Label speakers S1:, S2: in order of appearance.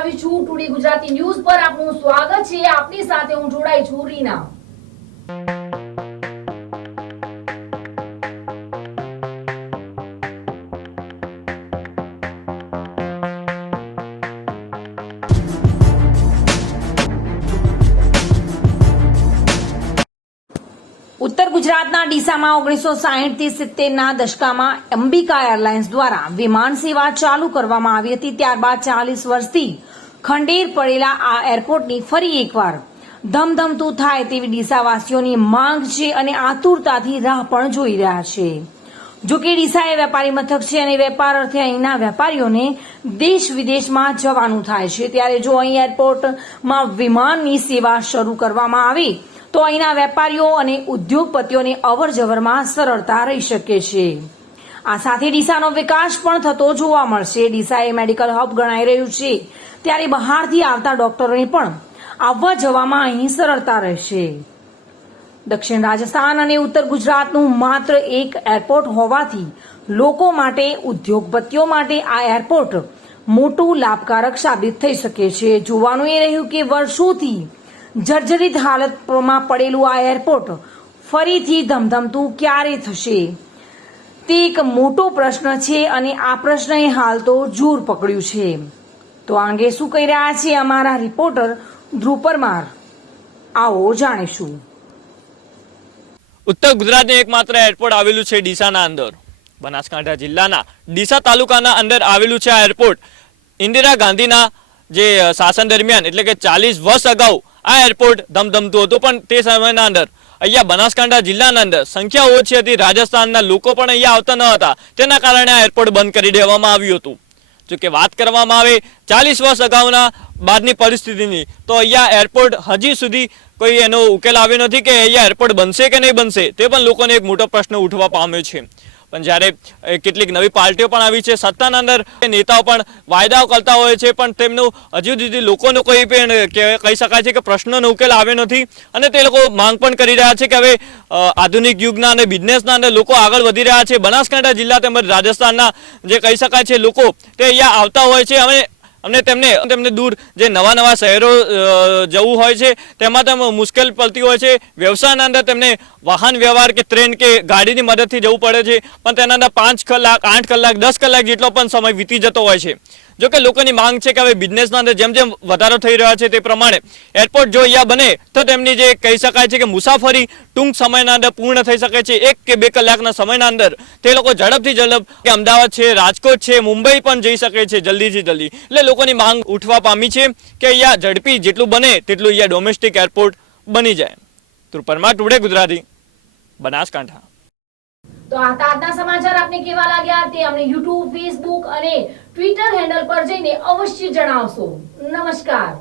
S1: આવી છું today Gujarati news પર આપનું સ્વાગત છે. આપની સાથે હું જોડાઈ છું રીના. ઉત્તર ગુજરાતના ડીસામાં ઓગણીસો સાહીઠથી સિત્તેરના દશકામાં અંબિકા એરલાઇન્સ દ્વારા વિમાન સેવા ચાલુ કરવામાં આવી હતી. ત્યારબાદ ચાલીસ વર્ષથી ખંડેર પડેલા આ એરપોર્ટની ફરી એકવાર ધમધમતું થાય તેવી ડીસાવાસીઓની માંગ છે અને આતુરતાથી રાહ પણ જોઈ રહ્યા છે. જો કે ડીસા એ વેપારી મથક છે અને વેપાર અર્થે અહીંના વેપારીઓને દેશ વિદેશમાં જવાનું થાય છે. ત્યારે જો અહીં એરપોર્ટમાં વિમાનની સેવા શરૂ કરવામાં આવે, તો અહીંના વેપારીઓ અને ઉદ્યોગપતિઓને અવર જવરમાં સરળતા રહી શકે છે. આ સાથે ડીસાનો વિકાસ પણ થતો જોવા મળશે. ડીસા એ મેડિકલ હબ ગણાઈ રહ્યું છે. ત્યારે બહારથી આવતા ડોક્ટરોની પણ આવવા જવામાં અહીં સરળતા રહેશે. દક્ષિણ રાજસ્થાન અને ઉત્તર ગુજરાતનું માત્ર એક એરપોર્ટ હોવાથી લોકો માટે, ઉદ્યોગપતિઓ માટે આ એરપોર્ટ મોટું લાભકારક સાબિત થઈ શકે છે. જોવાનું એ રહ્યું કે વર્ષોથી જર્જરિત હાલતમાં પડેલું આ એરપોર્ટ ફરીથી ધમધમતું ક્યારે થશે? તે એક મોટો પ્રશ્ન છે અને આ પ્રશ્નએ હાલ તો જોર પકડ્યું છે. તો આ અંગે શું કહી રહ્યા છે અમારા રિપોર્ટર ધ્રુવ પરમાર? આવો જાણીશું.
S2: ઉત્તર ગુજરાતનું એકમાત્ર એરપોર્ટ આવેલું છે ડીસાના અંદર. બનાસકાંઠા જિલ્લાના ડીસા તાલુકાના અંદર આવેલું છે આ એરપોર્ટ. ઇન્દિરા ગાંધીના જે શાસન દરમિયાન એટલે કે ચાલીસ વર્ષ અગાઉ આ એરપોર્ટ ધમધમતું હતું, પણ તે સમયના અંદર અહીંયા બનાસકાંઠા જિલ્લાના અંદર સંખ્યા ઓછી હતી. રાજસ્થાનના લોકો પણ અહીંયા આવતા ન હતા. તેના કારણે આ એરપોર્ટ બંધ કરી દેવામાં આવ્યું હતું. જો કે વાત કરવામાં આવે ચાલીસ વર્ષ અગાઉના બાદની પરિસ્થિતિની, તો અહીંયા એરપોર્ટ હજી સુધી કોઈ એનો ઉકેલ આવ્યો નથી કે અહીંયા એરપોર્ટ બનશે કે નહીં બનશે, તે પણ લોકોને એક મોટો પ્રશ્ન ઉઠવા પામ્યો છે. પણ જ્યારે કેટલીક નવી પાર્ટીઓ પણ આવી છે, સત્તાના અંદર નેતાઓ પણ વાયદાઓ કરતા હોય છે, પણ તેમનું હજુ સુધી લોકોનો કોઈ પણ કહી શકાય છે કે પ્રશ્નનો ઉકેલ આવ્યો નથી. અને તે લોકો માંગ પણ કરી રહ્યા છે કે હવે આધુનિક યુગના અને બિઝનેસના અંદર લોકો આગળ વધી રહ્યા છે. બનાસકાંઠા જિલ્લા તેમજ રાજસ્થાનના જે કહી શકાય છે લોકો, તે અહીંયા આવતા હોય છે. અને અમને તેમને તેમને દૂર જે નવા નવા શહેરો જવું હોય છે, તેમાં તેમ મુશ્કેલ પડતી હોય છે. વ્યવસાયના અંદર તેમને વાહન વ્યવહાર કે ટ્રેન કે ગાડીની મદદથી જવું પડે છે, પણ તેના અંદર પાંચ કલાક, આઠ કલાક, દસ કલાક જેટલો પણ સમય વીતી જતો હોય છે. જો કે લોકોની માંગ છે કે હવે બિઝનેસના અંદર જેમ જેમ વધારો થઈ રહ્યો છે તે પ્રમાણે એરપોર્ટ જો અહીંયા બને, તો તેમની જે કહી શકાય છે કે મુસાફરી ટૂંક સમયના અંદર પૂર્ણ થઈ શકે છે. એક કે બે કલાકના સમયના અંદર તે લોકો ઝડપથી ઝડપ કે અમદાવાદ છે, રાજકોટ છે, મુંબઈ પણ જઈ શકે છે જલ્દીથી જલ્દી. એટલે લોકોની માંગ ઉઠવા પામી છે કે અહીંયા ઝડપી જેટલું બને, તેટલું અહીંયા ડોમેસ્ટિક એરપોર્ટ બની જાય. તો પરમાર ટુડે ગુજરાતી. બનાસકાંઠા.
S1: તો આ તાજના સમાચાર. આપને કેવા લાગ્યા તે અમને યુટ્યુબ, ફેસબુક અને ટ્વિટર હેન્ડલ પર જઈને અવશ્ય જણાવશો. નમસ્કાર.